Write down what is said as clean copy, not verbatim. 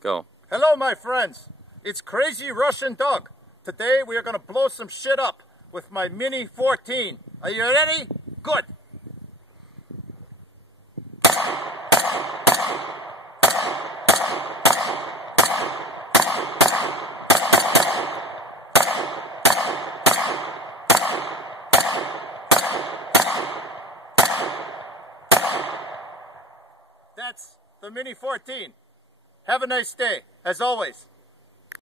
Go. Hello, my friends. It's Crazy Russian Doug. Today we are going to blow some shit up with my Mini 14. Are you ready? Good. That's the Mini 14. Have a nice day, as always.